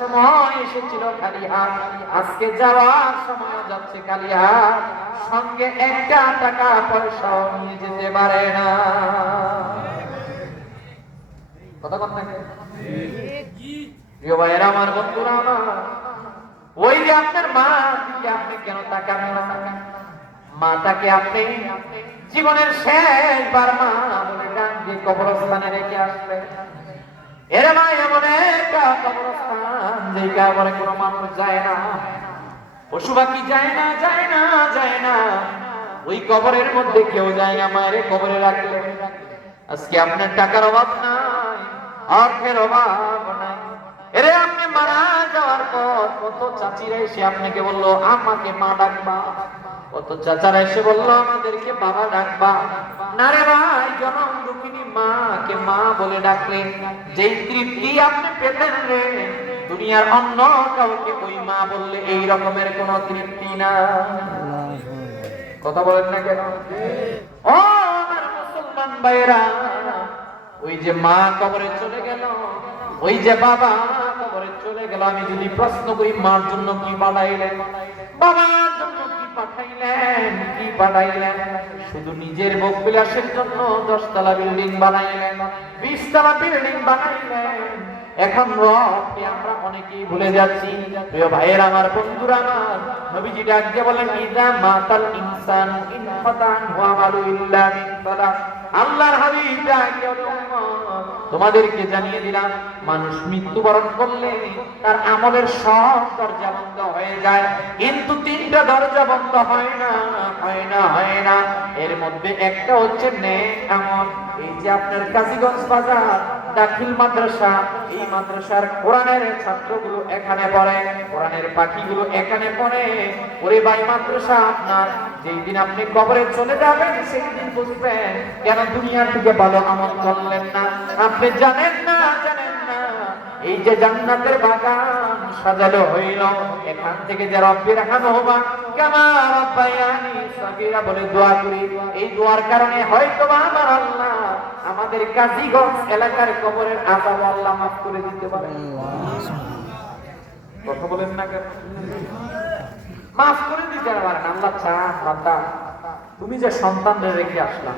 সময় এসেছিল খালি হাত, আজকে যাওয়ার সময় যাচ্ছে খালি হাত, সঙ্গে একটা টাকা পয়সা নিয়ে যেতে পারে না। কথা কথা প্রিয় ভাইয়েরা, আমার বন্ধুরা আমার, ওই যে আপনার মা দিকে আপনি কেন তাকান না? মাটাকে আপনি জীবনের শেষবার মা বলে ডাক দিয়ে কবরস্থানে রেখে আসবে। এর মা এমন একটা কবরস্থান যেটা বলে কোনো মানুষ যায় না, পশু পাখি যায় না, যায় না, যায় না, ওই কবরের মধ্যে কেউ যায় না। মায়ের কবরে রাখলে আজকে আপনার টাকার অভাব নাই, অর্থের অভাব নাই। এরে আপনি মারা যাওয়ার পর কত চাচিরা এসে আপনাকে বললো আমাকে মা ডাকবা, কত চাচারা এসে বললো আমাদেরকে বাবা ডাকবা। না রে ভাই, জনম দুঃখিনী মাকে মা বলে ডাকলেন, যেই তৃপ্তি আপনি পেতেন রে, দুনিয়ার অন্য কাউকে ওই মা বললে এই রকমের কোন তৃপ্তি না। কথা বলেন না কেন? ও আমার মুসলমান ভাইরা, ওই যে মা কবরে চলে গেল, ওই যে বাবা কবরে চলে গেল, আমি যদি প্রশ্ন করি মার জন্য কি পাঠাইলেন, বাবার জন্য কি পাঠাইলেন, কি পাঠাইলেন? শুধু নিজের ভোগ বিলাসের জন্য 10 তলা বিল্ডিং বানাইলেন, 20 তলা বিল্ডিং বানাইলেন। এখন রবকে আমরা অনেকেই ভুলে যাচ্ছি। প্রিয় ভাইয়েরা আমার, বন্ধুরা আমার, নবীজি ডাক দিয়ে বলেন ইদা মাতাল ইনসানু ইনফাতান ওয়া আমালু ইল্লা মিন সালাহ। আল্লাহর হাবিব ডাক দিয়ে তোমাদেরকে জানিয়ে দিলাম, মানুষ মৃত্যুবরণ করলে তার আমলের সব দরজা বন্ধ হয়ে যায়, কিন্তু 3টা দরজা বন্ধ হয় না, হয় না, হয় না। এর মধ্যে একটা হচ্ছে নেক আমল। এই যে আপনার কাজীগঞ্জ বাজার দাখিল মাদ্রাসা, এই মাদ্রাসার কোরআনের ছাত্রগুলো এখানে পড়ে, কোরআনের পাখিগুলো এখানে পড়ে। ওরে ভাই, মাদ্রাসা আপনার যেই দিন আপনি কবরে চলে যাবেন সেই দিন বুঝবেন কেন দুনিয়া থেকে ভালো আমল করলেন না। আপনি জানেন না, জানেন না, এই যে জান্নাতের বাগান সাজানো হইল, এখান থেকে যে রব্বির হামহুমা কামা রাব্বায়ানি সাগীরা বলে দোয়া করি, এই দোয়ার কারণে হয়তো আমার আল্লাহ আমাদের কাজীগঞ্জ এলাকার কবরের আযাব আল্লাহ মাফ করে দিতে পারে। কথা বলেন না কেন? মাফ করে দিতে পারেন আল্লাহ। চান বান্দা, তুমি যে সন্তানদের রেখে আসলা,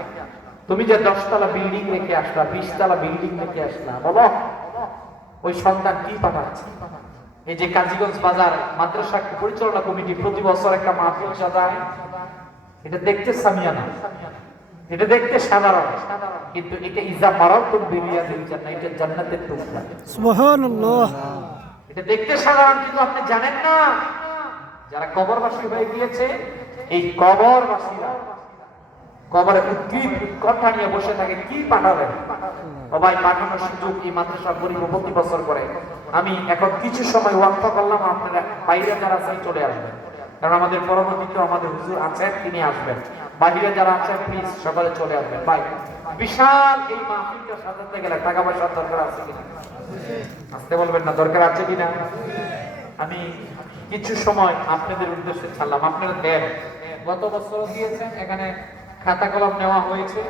তুমি যে 10 তলা বিল্ডিং রেখে আসলা, 20 তলা বিল্ডিং রেখে আসলা, বলো ওই সন্তান কি পাঠাচ্ছে? এই যে কাজীগঞ্জ বাজার মাদ্রাসা পরিচালনা কমিটি প্রতি বছর একটা মাহফিল সাজায়, এটা দেখতে সামিয়ানা, এটা দেখতে সাধারণ, কিন্তু এটা ইজা মারাতুম বিরিয়াদিল জান্নাহ, এটা জান্নাতের টুকরা। সুবহানাল্লাহ। এটা দেখতে সাধারণ, কিন্তু আপনি জানেন না যারা কবরবাসী হয়ে গিয়েছে, এই কবরবাসীরা কবরে উদ্ভিদ কথা নিয়ে বসে থাকে, কি পাঠাবেন? সবাই পাঠানোর সুযোগ এই মাদ্রাসা গরিব প্রতি বছর করে। আমি এখন কিছু সময় ওয়াক্ফ করলাম, আপনারা বাইরে যারা আছেন চলে আসবেন, কারণ আমাদের পরবর্তীতে আমাদের হুজুর আছেন, তিনি আসবেন। বাইরে যারা আছেন প্লিজ সকালে চলে আসবেন। ভাই, বিশাল এই মাহফিলটা সাজাতে গেলে টাকা পয়সার দরকার আছে কিনা? আসতে বলবেন না, দরকার আছে কিনা? আমি কিছু সময় আপনাদের উদ্দেশ্যে ছাড়লাম, আপনারা দেন। গত বছর দিয়েছেন, এখানে খাতা কলম নেওয়া হয়েছে।